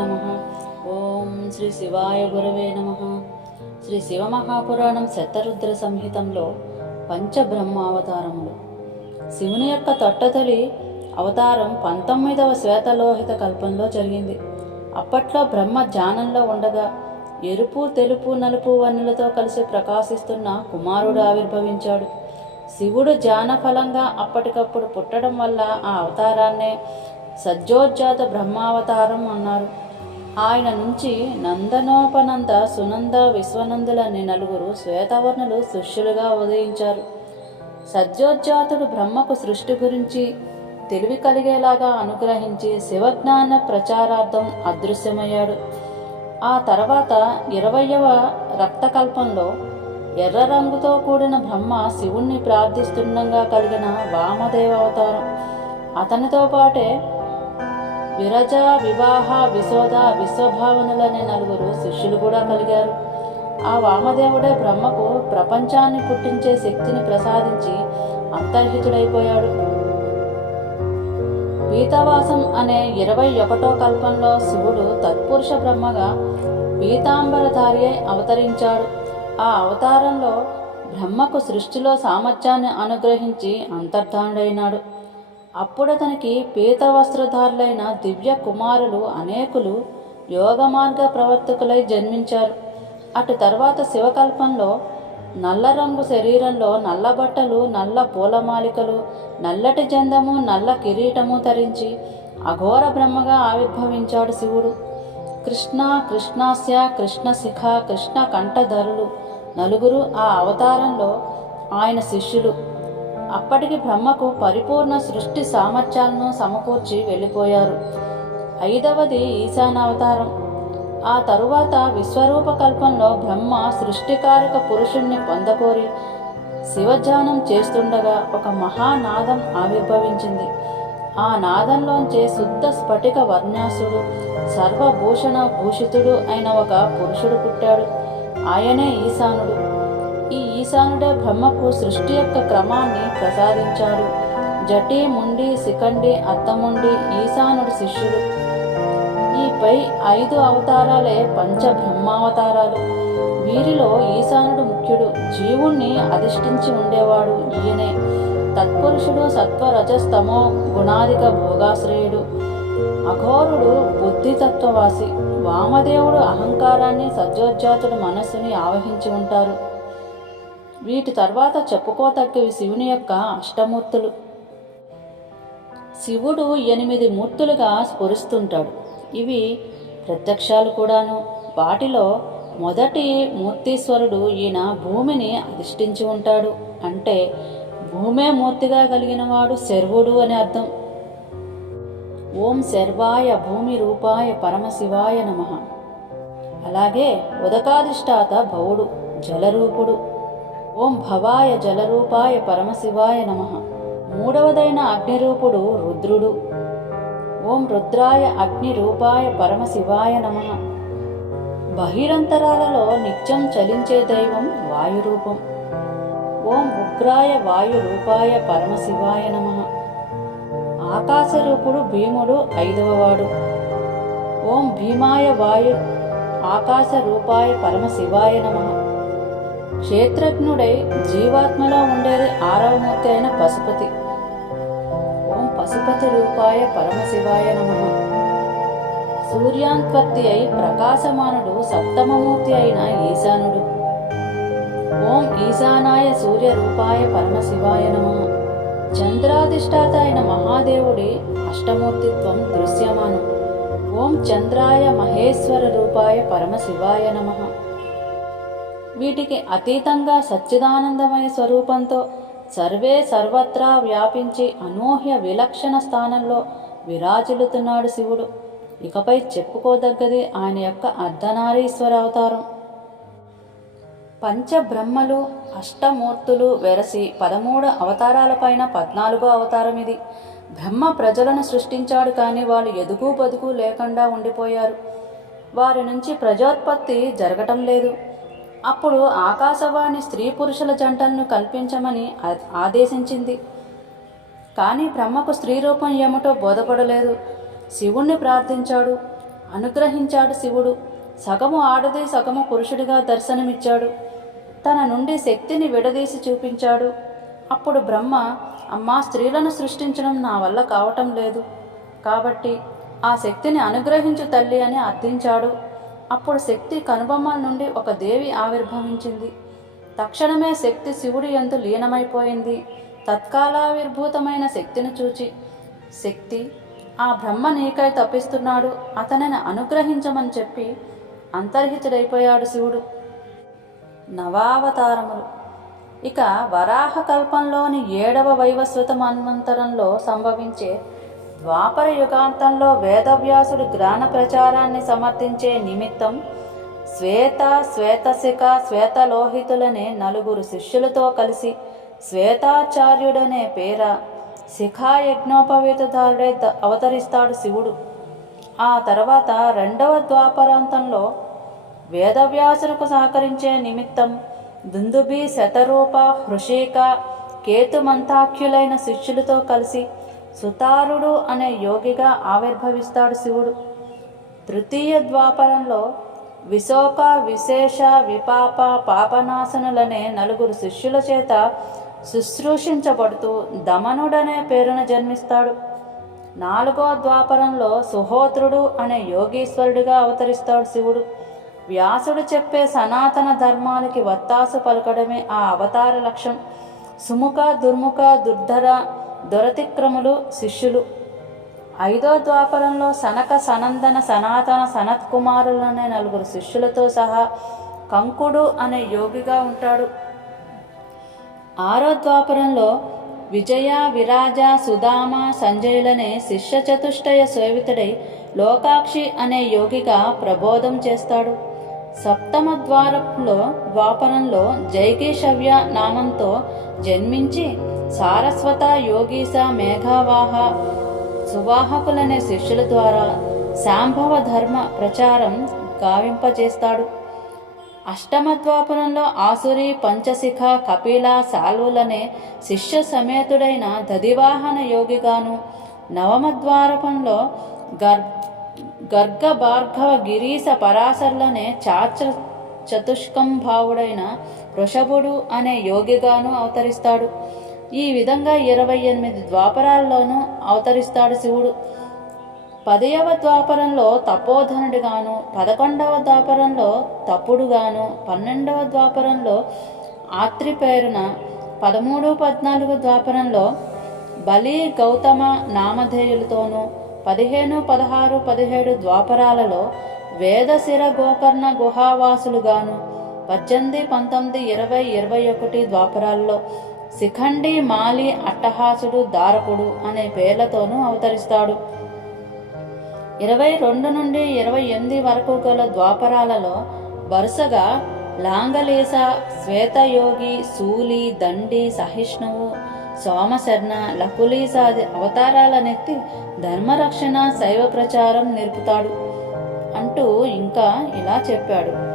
నమ ఓం శ్రీ శివాయ గురవే నమ శ్రీ శివమహాపురాణం శతరుద్ర సంహితంలో పంచబ్రహ్మావతారములు. శివుని యొక్క తొట్టతొలి అవతారం పంతొమ్మిదవ శ్వేతలోహిత కల్పంలో జరిగింది. అప్పట్లో బ్రహ్మ ధ్యానంలో ఉండగా ఎరుపు తెలుపు నలుపు వన్నులతో కలిసి ప్రకాశిస్తున్న కుమారుడు ఆవిర్భవించాడు. శివుడు ధ్యాన ఫలంగా అప్పటికప్పుడు పుట్టడం వల్ల ఆ అవతారాన్నే సజ్జోజ్జాత బ్రహ్మావతారం అన్నారు. ఆయన నుంచి నందనోపనంద సునంద విశ్వనందులనే నలుగురు శ్వేతవర్ణులు శిష్యులుగా ఉదయించారు. సద్యోజాతుడు బ్రహ్మకు సృష్టి గురించి తెలివి కలిగేలాగా అనుగ్రహించి శివజ్ఞాన ప్రచారార్థం అదృశ్యమయ్యాడు. ఆ తర్వాత ఇరవయవ రక్తకల్పంలో ఎర్ర రంగుతో కూడిన బ్రహ్మ శివుణ్ణి ప్రార్థిస్తుండగా కలిగిన వామదేవ అవతారం అతనితో పాటే విరజ వివాహ విశోద విశ్వభావనులనే నలుగురు శిష్యులు కూడా కలిగారు. ఆ వామదేవుడే బ్రహ్మకు ప్రపంచాన్ని పుట్టించే శక్తిని ప్రసాదించి అంతర్హితుడైపోయాడు. పీతవాసం అనే ఇరవై ఒకటో కల్పంలో శివుడు తత్పురుష బ్రహ్మగా పీతాంబరధారి అయి అవతరించాడు. ఆ అవతారంలో బ్రహ్మకు సృష్టిలో సామర్థ్యాన్ని అనుగ్రహించి అంతర్ధానుడైనాడు. అప్పుడతనికి పీత వస్త్రధారులైన దివ్య కుమారులు అనేకులు యోగమార్గ ప్రవర్తకులై జన్మించారు. అటు తర్వాత శివకల్పంలో నల్ల రంగు శరీరంలో నల్ల బట్టలు నల్ల పూలమాలికలు నల్లటి జందము నల్ల కిరీటము ధరించి అఘోర బ్రహ్మగా ఆవిర్భవించాడు శివుడు. కృష్ణ కృష్ణాస్య కృష్ణ శిఖ కృష్ణ కంఠధరులు నలుగురు ఆ అవతారంలో ఆయన శిష్యులు. అప్పటికి బ్రహ్మకు పరిపూర్ణ సృష్టి సామర్థ్యాలను సమకూర్చి వెళ్ళిపోయారు. ఐదవది ఈశానావతారం. ఆ తరువాత విశ్వరూప కల్పంలో బ్రహ్మ సృష్టికారక పురుషుణ్ణి పొందకోరి శివధ్యానం చేస్తుండగా ఒక మహానాదం ఆవిర్భవించింది. ఆ నాదంలోంచే శుద్ధ స్ఫటిక వర్ణాసుడు సర్వభూషణ భూషితుడు అయిన ఒక పురుషుడు పుట్టాడు. ఆయనే ఈశానుడు. ఈ ఈశానుడే బ్రహ్మకు సృష్టి యొక్క క్రమాన్ని ప్రసాదించాడు జటి ముండి శిఖండి అత్తముండి ఈశానుడు శిష్యుడు ఈ పై ఐదు అవతారాలే పంచ బ్రహ్మావతారాలు వీరిలో ఈశానుడు ముఖ్యుడు. జీవుణ్ణి అధిష్ఠించి ఉండేవాడు ఈయనే. తత్పురుషుడు సత్వరజస్తమో గుణాధిక భోగాశ్రయుడు. అఘోరుడు బుద్ధితత్వవాసి. వామదేవుడు అహంకారాన్ని సజ్జోజ్జాతుడు మనస్సుని ఆవహించి ఉంటారు. వీటి తర్వాత చెప్పుకోతగ్గవి శివుని యొక్క అష్టమూర్తులు. శివుడు ఎనిమిది మూర్తులుగా స్ఫురిస్తుంటాడు. ఇవి ప్రత్యక్షాలు కూడాను. వాటిలో మొదటి మూర్తీశ్వరుడు ఈయన భూమిని అధిష్ఠించి ఉంటాడు. అంటే భూమే మూర్తిగా కలిగినవాడు శర్వుడు అని అర్థం. ఓం శర్వాయ భూమి రూపాయ పరమశివాయ నమ. అలాగే ఉదకాధిష్టాత భవుడు జలరూపుడు. ఓం భవాయ జలరూపాయ పరమశివాయ నమ. మూడవదైన అగ్నిరూపుడు రుద్రుడు. ఓం రుద్రాయ అగ్నిరూపాయ పరమశివాయ నమ. బహిరంతరాలలో నిత్యం చలించే దైవం వాయురూపం. ఓం ఉగ్రాయ వాయురూపాయ పరమశివాయ నమ. ఆకాశరూపుడు భీముడు ఐదవవాడు. ఓం భీమాయ వాయు ఆకాశ రూపాయ పరమశివాయ నమ. క్షేత్రజ్ఞుడై జీవాత్మలో ఉండేది ఆరవమూర్తి అయిన పశుపతి. ఓం పశుపతి రూపాయ పరమశివాయ నమ. సూర్యాంత్పత్తి అయి ప్రకాశమానుడు సప్తమమూర్తి అయిన ఈశానుడు. ఓం ఈశానాయ సూర్య రూపాయ పరమశివాయ నమ. చంద్రాధిష్టాత అయిన మహాదేవుడి అష్టమూర్తిత్వం దృశ్యమానం. ఓం చంద్రాయ మహేశ్వర రూపాయ పరమశివాయ నమ. వీటికి అతీతంగా సచ్చిదానందమయ స్వరూపంతో సర్వే సర్వత్రా వ్యాపించి అనూహ్య విలక్షణ స్థానంలో విరాజిల్లుతున్నాడు శివుడు. ఇకపై చెప్పుకోదగ్గది ఆయన యొక్క అర్ధనారీశ్వర అవతారం. పంచబ్రహ్మలు అష్టమూర్తులు వెరసి పదమూడు అవతారాలపైన పద్నాలుగో అవతారం ఇది. బ్రహ్మ ప్రజలను సృష్టించాడు కానీ వాళ్ళు ఎదుగు బదుగు లేకుండా ఉండిపోయారు. వారి నుంచి ప్రజోత్పత్తి జరగటం లేదు. అప్పుడు ఆకాశవాణి స్త్రీ పురుషుల జంటలను కల్పించమని ఆదేశించింది. కానీ బ్రహ్మకు స్త్రీ రూపం ఏమిటో బోధపడలేదు. శివుణ్ణి ప్రార్థించాడు. అనుగ్రహించాడు శివుడు. సగము ఆడది సగము పురుషుడిగా దర్శనమిచ్చాడు. తన నుండి శక్తిని విడదీసి చూపించాడు. అప్పుడు బ్రహ్మ అమ్మా స్త్రీలను సృష్టించడం నా వల్ల కావటం లేదు. కాబట్టి ఆ శక్తిని అనుగ్రహించు తల్లి అని అర్థించాడు. అప్పుడు శక్తి కనుబొమ్మల నుండి ఒక దేవి ఆవిర్భవించింది. తక్షణమే శక్తి శివుడి ఎందు లీనమైపోయింది. తత్కాలావిర్భూతమైన శక్తిని చూచి శక్తి ఆ బ్రహ్మ నీకై తప్పిస్తున్నాడు. అతనిని అనుగ్రహించమని చెప్పి అంతర్హితుడైపోయాడు శివుడు. నవావతారములు. ఇక వరాహ కల్పంలోని ఏడవ వైవస్వత మన్వంతరంలో సంభవించే ద్వాపర యుగాంతంలో వేదవ్యాసుడు జ్ఞాన ప్రచారాన్ని సమర్థించే నిమిత్తం శ్వేత శ్వేతశిఖ శ్వేతలోహితులనే నలుగురు శిష్యులతో కలిసి శ్వేతాచార్యుడనే పేర శిఖా యజ్ఞోపవీతదారుడే అవతరిస్తాడు శివుడు. ఆ తర్వాత రెండవ ద్వాపరాంతంలో వేదవ్యాసులకు సహకరించే నిమిత్తం దుందుబి శతరూప హృషిక కేతుమంతాఖ్యులైన శిష్యులతో కలిసి సుతారుడు అనే యోగిగా ఆవిర్భవిస్తాడు శివుడు. తృతీయ ద్వాపరంలో విశోక విశేష విపాప పాపనాశనులనే నలుగురు శిష్యుల చేత శుశ్రూషించబడుతూ దమనుడనే పేరున జన్మిస్తాడు. నాలుగో ద్వాపరంలో సుహోత్రుడు అనే యోగీశ్వరుడిగా అవతరిస్తాడు శివుడు. వ్యాసుడు చెప్పే సనాతన ధర్మాలకి వత్తాసు పలకడమే ఆ అవతార లక్ష్యం సుముఖ దుర్ముఖ దుర్ధర దొరతిక్రములు శిష్యులు. ఐదో ద్వాపరంలో సనక సనందన సనాతన సనత్ కుమారులనే నలుగురు శిష్యులతో సహా కంకుడు అనే యోగిగా ఉంటాడు. ఆరో ద్వాపరంలో విజయ విరాజ సుధామ సంజయులనే శిష్య చతుష్టయ సేవితుడై లోకాక్షి అనే యోగిగా ప్రబోధం చేస్తాడు. సప్తమ ద్వారంలో ద్వాపరంలో జైగీషవ్య నామంతో జన్మించి సారస్వత యోగీస మేఘావాహ సువాహకులనే శిష్యుల ద్వారా శాంభవ ధర్మ ప్రచారం గావింపజేస్తాడు. అష్టమద్వాపనంలో ఆసురి పంచశిఖ కపిల శాలువులనే శిష్య సమేతుడైన దదివాహన యోగిగాను నవమద్వారపంలో గర్ గర్గ భార్గవ గిరీశ పరాశరులనే చాచ చతుష్కంభావుడైన వృషభుడు అనే యోగిగాను అవతరిస్తాడు. ఈ విధంగా ఇరవై ఎనిమిది ద్వాపరాల్లోనూ అవతరిస్తాడు శివుడు. పదయవ ద్వాపరంలో తపోధనుడిగాను పదకొండవ ద్వాపరంలో తప్పుడుగాను పన్నెండవ ద్వాపరంలో ఆత్రి పేరున పదమూడు పద్నాలుగు ద్వాపరంలో బలి గౌతమ నామధేయులతోనూ పదిహేను పదహారు పదిహేడు ద్వాపరాలలో వేదశిర గోకర్ణ గుహావాసులుగాను పద్దెనిమిది పంతొమ్మిది ఇరవై ఇరవై ఒకటి ద్వాపరాల్లో శిఖండి మాలి అట్టహాసుడు దారకుడు అనే పేర్లతోనూ అవతరిస్తాడు. ఇరవై రెండు నుండి ఇరవై ఎనిమిది వరకు గల ద్వాపరాలలో వరుసగా లాంగలేస శ్వేతయోగి శూలి దండి సహిష్ణువు సోమశర్ణ లకులీసాది అవతారాలనెత్తి ధర్మరక్షణ శైవ ప్రచారం నేర్పుతాడు. అంటూ ఇంకా ఇలా చెప్పాడు.